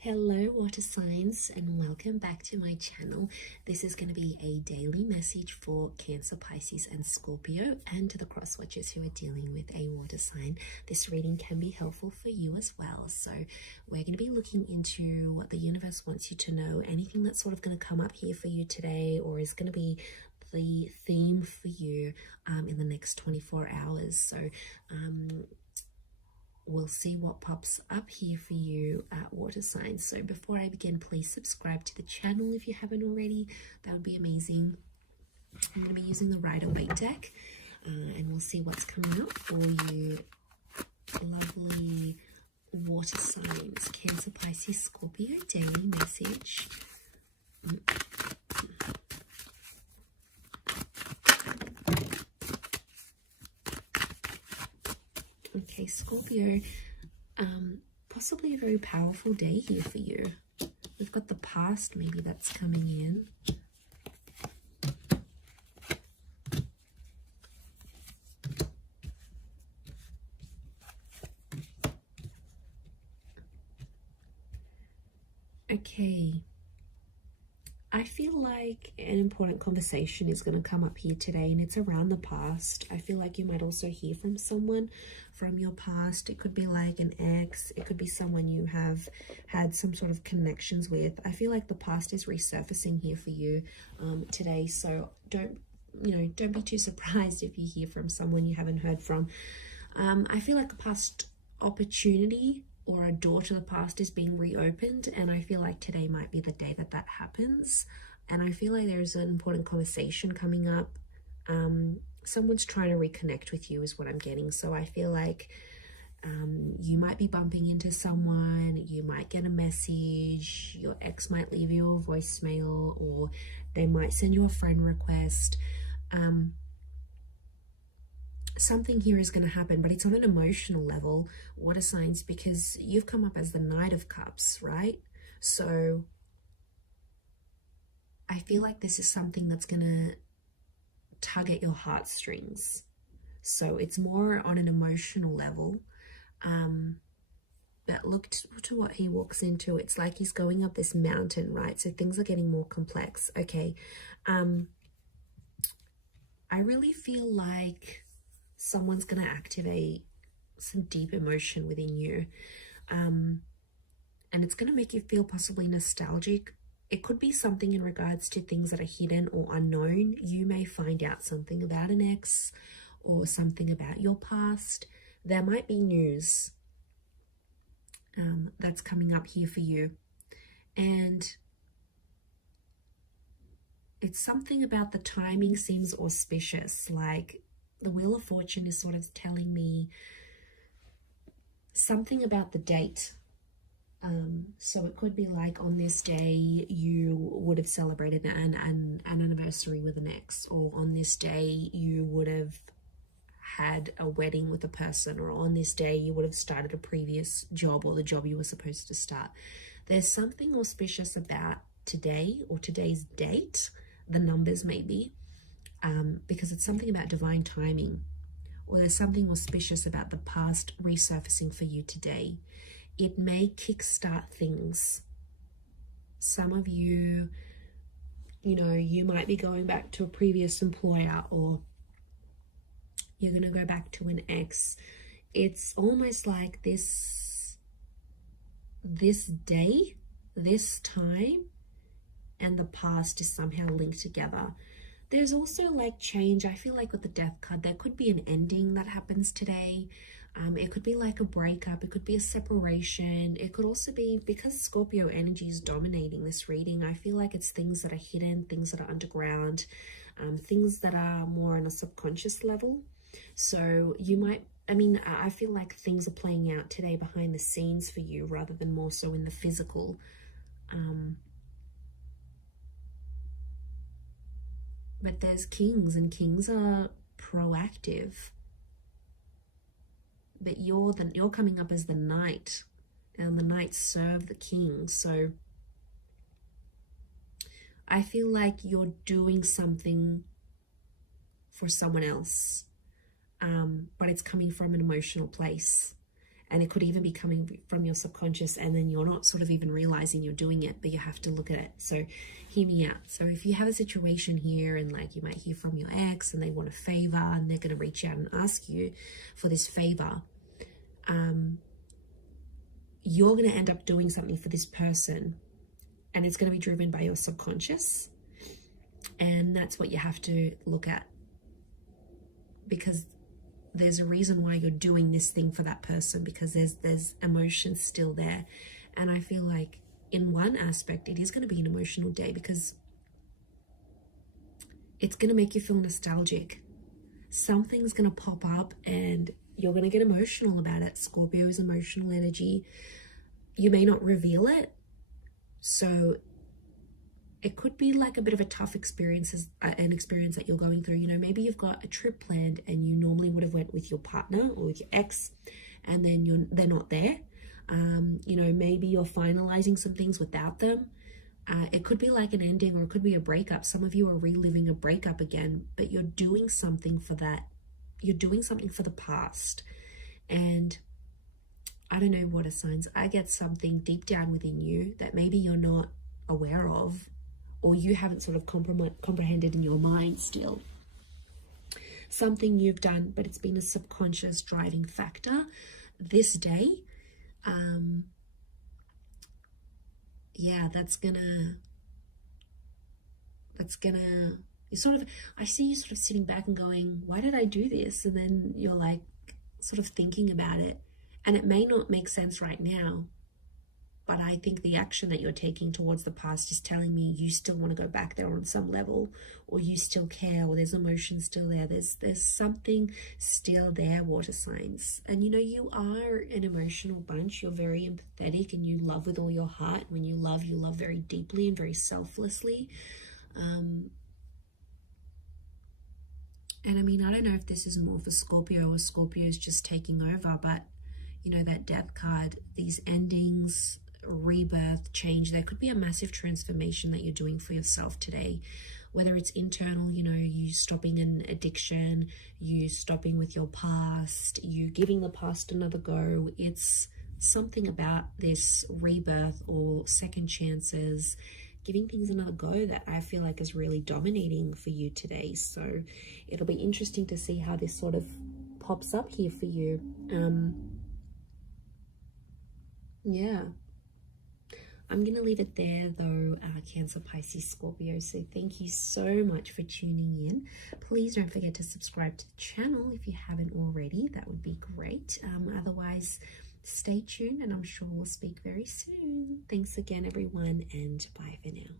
Hello water signs, and welcome back to my channel. This is going to be a daily message for Cancer, Pisces and Scorpio, and to the cross watchers who are dealing with a water sign. This reading can be helpful for you as well. So we're going to be looking into what the universe wants you to know, anything that's sort of going to come up here for you today, or is going to be the theme for you in the next 24 hours. So we'll see what pops up here for you at water signs. So before I begin, please subscribe to the channel if you haven't already. That would be amazing. I'm going to be using the Rider-Waite deck, and we'll see what's coming up for you. Lovely water signs, Cancer, Pisces, Scorpio, daily message. Okay, Scorpio, possibly a very powerful day here for you. We've got the past, maybe that's coming in. Okay. I feel like an important conversation is going to come up here today, and it's around the past. I feel like you might also hear from someone from your past. It could be like an ex. It could be someone you have had some sort of connections with. I feel like the past is resurfacing here for you today. So don't be too surprised if you hear from someone you haven't heard from. I feel like a past opportunity or a door to the past is being reopened, and I feel like today might be the day that that happens. And I feel like there's an important conversation coming up. Someone's trying to reconnect with you is what I'm getting. So I feel like you might be bumping into someone, you might get a message, your ex might leave you a voicemail, or they might send you a friend request. Something here is going to happen, but it's on an emotional level, water signs, because you've come up as the Knight of Cups, right? So I feel like this is something that's going to tug at your heartstrings. So it's more on an emotional level. But look to what he walks into. It's like he's going up this mountain, right? So things are getting more complex. Okay. I really feel like someone's going to activate some deep emotion within you. And it's going to make you feel possibly nostalgic. It could be something in regards to things that are hidden or unknown. You may find out something about an ex or something about your past. There might be news that's coming up here for you. And it's something about the timing seems auspicious, like the Wheel of Fortune is sort of telling me something about the date. So it could be like on this day you would have celebrated an anniversary with an ex, or on this day you would have had a wedding with a person, or on this day you would have started a previous job or the job you were supposed to start. There's something auspicious about today or today's date, the numbers maybe. Because it's something about divine timing, or there's something auspicious about the past resurfacing for you today. It may kickstart things. Some of you, you might be going back to a previous employer, or you're going to go back to an ex. It's almost like this day, this time, and the past is somehow linked together. There's also like change. I feel like with the Death card, there could be an ending that happens today. It could be like a breakup. It could be a separation. It could also be, because Scorpio energy is dominating this reading, I feel like it's things that are hidden, things that are underground, things that are more on a subconscious level. So you might, I feel like things are playing out today behind the scenes for you rather than more so in the physical. But there's kings, and kings are proactive. But you're coming up as the knight, and the knights serve the king. So I feel like you're doing something for someone else, but it's coming from an emotional place. And it could even be coming from your subconscious, and then you're not sort of even realizing you're doing it, but you have to look at it. So hear me out. So if you have a situation here, and like you might hear from your ex and they want a favor, and they're going to reach out and ask you for this favor, you're going to end up doing something for this person, and it's going to be driven by your subconscious. And that's what you have to look at, because there's a reason why you're doing this thing for that person, because there's emotions still there. And I feel like in one aspect, it is going to be an emotional day, because it's going to make you feel nostalgic. Something's going to pop up and you're going to get emotional about it. Scorpio is emotional energy. You may not reveal it. So it could be like a bit of a tough experience, an experience that you're going through. You know, maybe you've got a trip planned and you normally would have went with your partner or with your ex, and then they're not there. You know, maybe you're finalizing some things without them. It could be like an ending, or it could be a breakup. Some of you are reliving a breakup again, but you're doing something for that. You're doing something for the past. And I don't know, water signs, I get something deep down within you that maybe you're not aware of, or you haven't sort of comprehended in your mind still. Something you've done, but it's been a subconscious driving factor this day. Yeah, that's gonna, you sort of, I see you sort of sitting back and going, why did I do this? And then you're like sort of thinking about it, and it may not make sense right now, but I think the action that you're taking towards the past is telling me you still want to go back there on some level, or you still care, or there's emotion still there. There's something still there, water signs. And you know, you are an emotional bunch. You're very empathetic, and you love with all your heart. When you love very deeply and very selflessly. And I mean, I don't know if this is more for Scorpio, or Scorpio is just taking over, but you know, that death card, these endings, rebirth, change, there could be a massive transformation that you're doing for yourself today, whether it's internal, you know, you stopping an addiction, you stopping with your past, you giving the past another go. It's something about this rebirth or second chances, giving things another go, that I feel like is really dominating for you today. So it'll be interesting to see how this sort of pops up here for you. Yeah, I'm going to leave it there though, Cancer, Pisces, Scorpio. So thank you so much for tuning in. Please don't forget to subscribe to the channel if you haven't already. That would be great. Otherwise, stay tuned, and I'm sure we'll speak very soon. Thanks again, everyone, and bye for now.